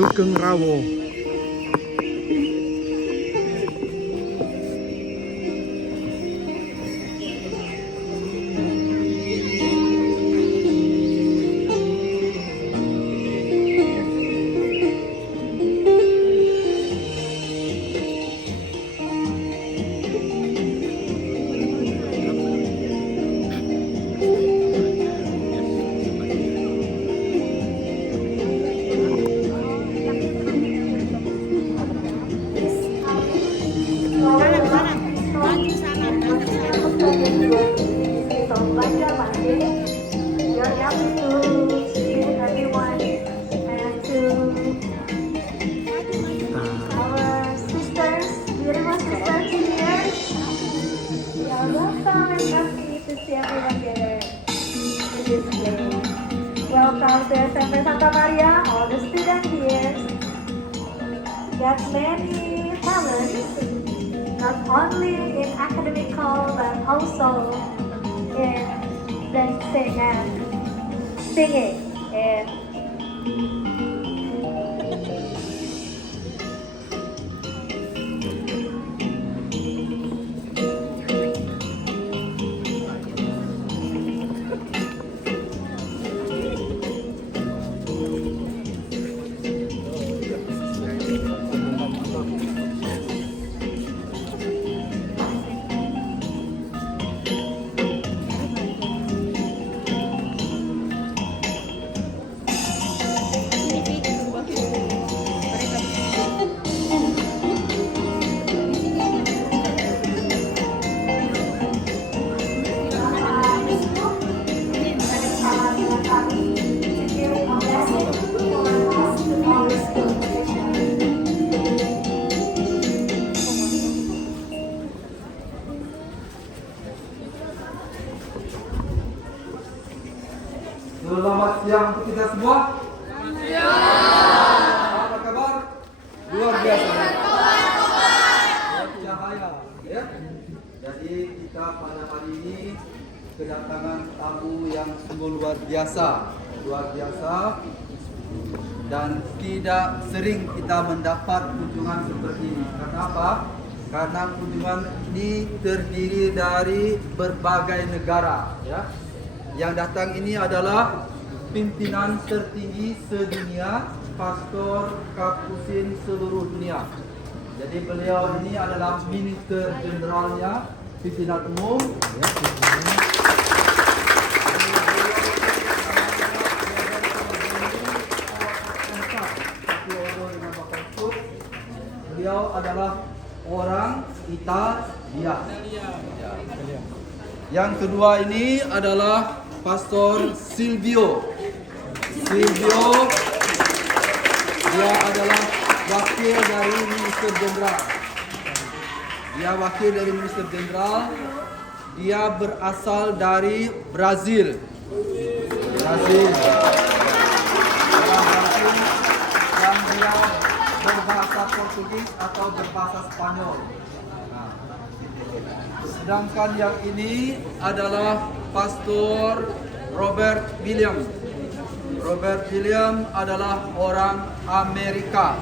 Sugeng Rawo. Welcome to SMP Santa Maria, all the students here get many talents, not only in academical but also in dancing and singing. And selamat siang untuk kita semua. Apa kabar? Luar biasa. Cahaya, ya. Jadi kita pada hari ini kedatangan tamu yang sungguh luar biasa, dan tidak sering kita mendapat kunjungan seperti ini. Karena apa? Karena kunjungan ini terdiri dari berbagai negara, ya. Yang datang ini adalah pimpinan tertinggi sedunia, pastor kapusin seluruh dunia. Jadi beliau ini adalah minister jenderalnya, pimpinan umum. Beliau adalah orang Italia. Yang kedua ini adalah Pastor Silvio. Dia adalah wakil dari Minister Jenderal. Dia berasal dari Brazil. Dan dia berbahasa Portugis atau berbahasa Spanyol. Sedangkan yang ini adalah Pastor Robert William. Robert William adalah orang Amerika.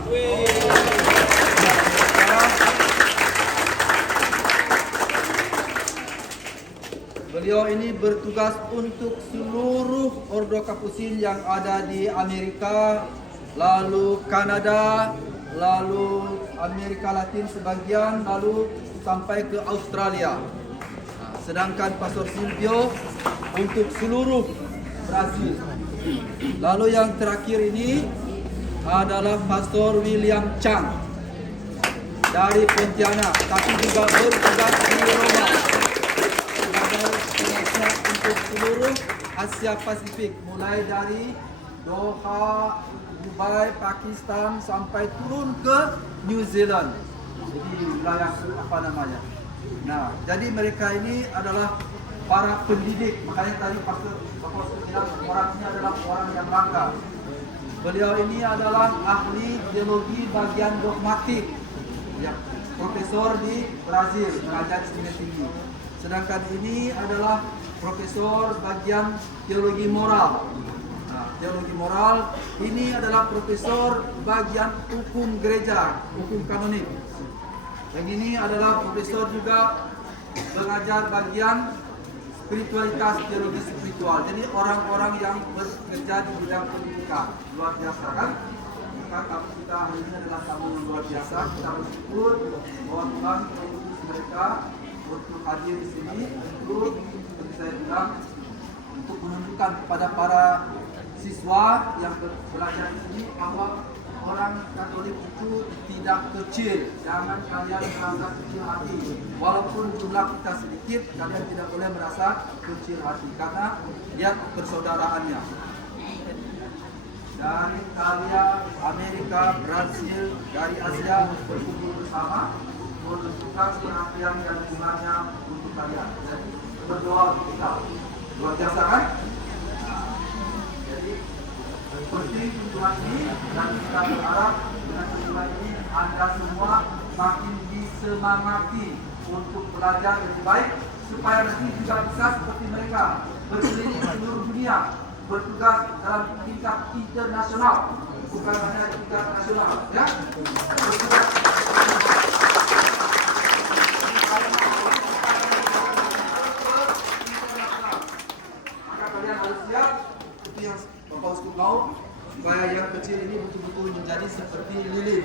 Beliau ini bertugas untuk seluruh Ordo Kapusin yang ada di Amerika, lalu Kanada, lalu Amerika Latin sebagian, lalu sampai ke Australia. Sedangkan Pastor Silvio untuk seluruh Brazil. Lalu yang terakhir ini adalah Pastor William Chang dari Pontianak, tapi juga bertugas di Roma sebagai penasihat untuk seluruh Asia Pasifik, mulai dari Doha, Dubai, Pakistan sampai turun ke New Zealand. Jadi wilayah Nah, jadi mereka ini adalah para pendidik. Makanya tadi Pastor bilang orang ini adalah orang yang langka. Beliau ini adalah ahli teologi bagian dogmatik, ya, profesor di Brazil, mengajar tinggi. Sedangkan ini adalah profesor bagian teologi moral. Nah, teologi moral ini adalah profesor bagian hukum gereja, hukum kanonik. Yang ini adalah profesor juga mengajar bagian spiritualitas, teologi spiritual. Jadi orang-orang yang bekerja di bidang pendidikan. Luar biasa kan? Maka tamu kita hari ini adalah tamu luar biasa. Kita bersyukur bahwa Tuhan mengutus mereka untuk hadir di sini untuk, seperti saya bilang, untuk menunjukkan kepada para siswa yang belajar di sini bahwa orang Katolik itu tidak kecil. Jangan kalian merasa kecil hati. Walaupun jumlah kita sedikit, kalian tidak boleh merasa kecil hati karena lihat persaudaraannya. Dari Italia, Amerika, Brazil, dari Asia berkumpul bersama menunjukkan perhatian dan dukungannya untuk kalian. Jadi berdoa untuk kita. Luar biasa kan? Jadi penting kunjungan ini dan kita berharap dengan kunjungan ini Anda semua makin disemangati untuk belajar lebih baik supaya nanti juga bisa seperti mereka berkeliling seluruh dunia, bertugas dalam tingkat internasional, bukan hanya tingkat nasional, ya. Maka kalian harus siap seperti yang Bapak Uskup mau, supaya yang kecil ini betul-betul menjadi seperti lilin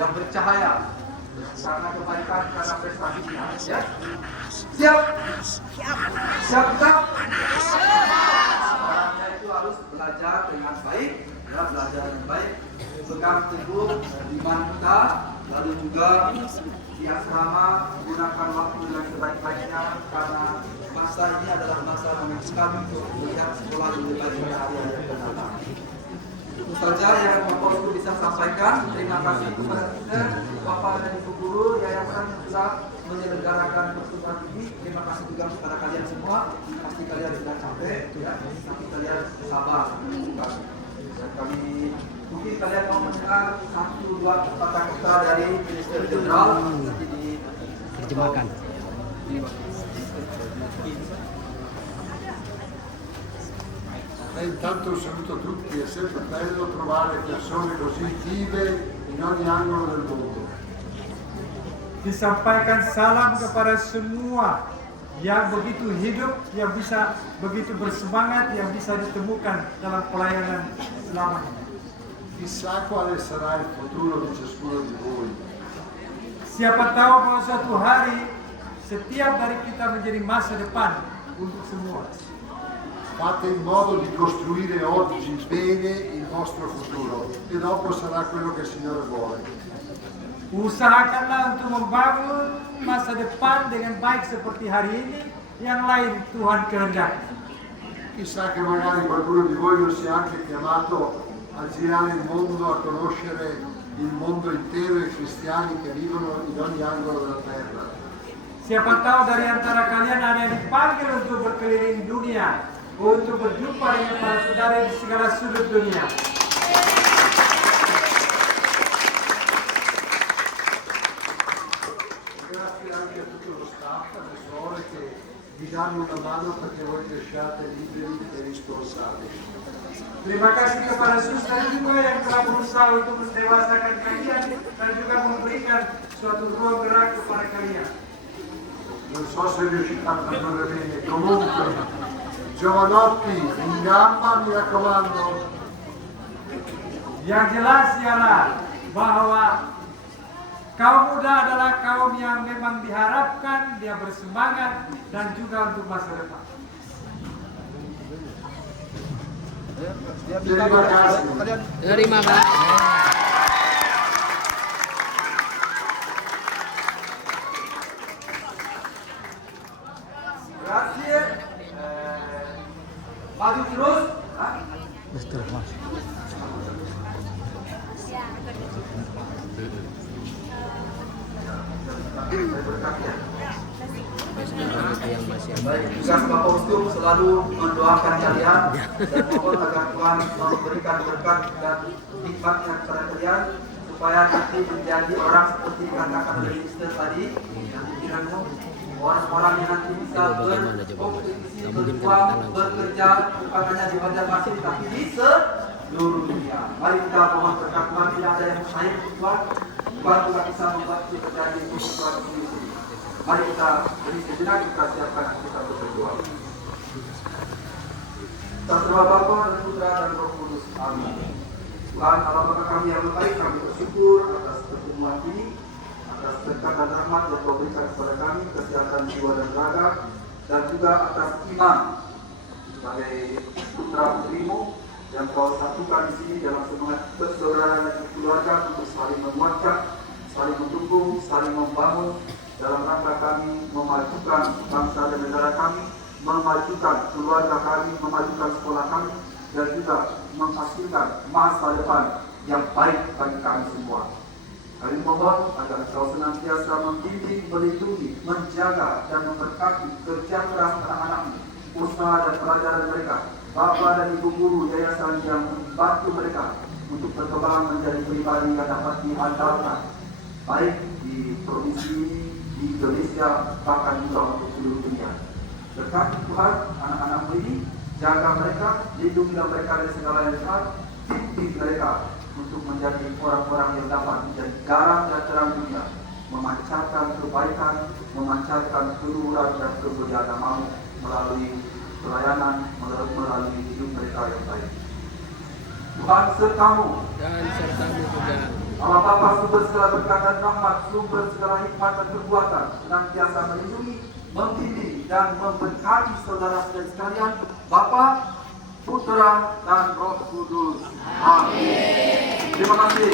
yang bercahaya karena kebaikan, karena prestasinya, ya. Siap? Siap kita? Caranya itu harus belajar dengan baik, ya, belajar dengan baik, pegang teguh iman kita, lalu juga di asrama gunakan waktu dengan sebaik-baiknya karena masa ini adalah masa menentukan untuk melihat sekolah yang lebih baik pada hari-hari yang akan datang. Itu saja yang Bapak Uskup bisa sampaikan. Terima kasih kepada kita, Bapak dan Ibu Guru, yayasan yang sudah menyelenggarakan pertemuan ini. Terima kasih juga kepada kalian semua. Pasti kalian sudah capek, ya. Tapi kalian sabar. Dan kami mungkin kalian mau mendengar satu dua kata-kata dari Minister Jenderal nanti diterjemahkan. Intanto saluto tutti, è sempre bello trovare persone così vive in ogni angolo del mondo. Disampaikan salam kepada semua yang begitu hidup, yang bisa begitu bersemangat, yang bisa ditemukan dalam pelayanan selama ini. Chissà quale sarà il futuro di ciascuno di voi. Siapa tahu bahwa suatu hari setiap dari kita menjadi masa depan untuk semua. Fate in modo di costruire oggi bene il vostro futuro e dopo sarà quello che il Signore vuole. Usahakanlah untuk membangun masa depan dengan baik seperti hari ini, yang lain Tuhan kehendaki. Chissà che magari qualcuno di voi non sia anche chiamato a girare il mondo, a conoscere il mondo intero e i cristiani che vivono in ogni angolo della terra. Siapa tahu dari antara kalian ada yang dipanggil untuk berkeliling dunia, untuk berjumpa dengan para saudara di segala sudut dunia. Grazie anche a tutto lo staff, alle suore che vi danno una mano perché voi cresciate liberi e responsabili. Terima kasih kepada suster juga yang telah berusaha untuk mendewasakan kalian dan juga memberikan suatu ruang gerak kepada kalian. Non so se riuscite a tradurre bene, comunque, giovanotti, in gamba mi raccomando. Yang jelas ialah bahwa kaum muda adalah kaum yang memang diharapkan, dia bersemangat dan juga untuk masa depan. Terima kasih. Terima kasih. Grazie. Maju terus. Betul, Mas. Baik, tugas Bapak Uskup selalu mendoakan kalian dan mohon agar Tuhan memberikan berkat dan nikmatnya kepada kalian supaya nanti menjadi orang seperti katakan oleh Mister tadi, nanti kiranya orang-orang yang nanti bisa berkompetisi, berjuang, bekerja bukan hanya di Banjarmasin tapi di seluruh dunia. Mari kita mohon berkat Tuhan, tidak ada yang saya Tuhan, Tuhan bisa membantu terjadi Tuhan ini. Mari kita beri sejenak, kita siapkan kita berdoa. Terserah Bapa dan Putra dan Roh Kudus. Amin. Tuhan Allah Bapa kami yang baik, kami bersyukur atas pertemuan ini, atas berkat dan rahmat yang Kau berikan kepada kami, kesehatan jiwa dan raga, dan juga atas iman sebagai putra putrimu yang Kau satukan di sini dalam semangat persaudaraan dan keluarga untuk saling menguatkan, saling mendukung, saling membangun dalam rangka kami memajukan bangsa dan negara kami, memajukan keluarga kami, memajukan sekolah kami, dan juga menghasilkan masa depan yang baik bagi kami semua. Kami mohon agar Kau senantiasa membimbing, melindungi, menjaga, dan memberkati kerja keras anak-anakmu, usaha dan pelajaran mereka, bapa dan ibu guru yayasan yang membantu mereka untuk berkembang menjadi pribadi yang dapat diandalkan, baik di provinsi ini, di Indonesia, bahkan juga untuk seluruh dunia. Berkati Tuhan anak-anakmu ini, jaga mereka, lindungilah mereka dari segala yang jahat, bimbing mereka untuk menjadi orang-orang yang dapat menjadi garam dan terang dunia, memancarkan kebaikan, memancarkan keluhuran dan kemuliaan namamu melalui pelayanan, melalui hidup mereka yang baik. Tuhan sertamu Dan sertamu juga. Allah Bapa sumber segala berkat dan rahmat, sumber segala hikmat dan kekuatan, senantiasa melindungi, membimbing dan memberkati saudara-saudara sekalian, Bapa, Putra dan Roh Kudus. Amin. Terima kasih.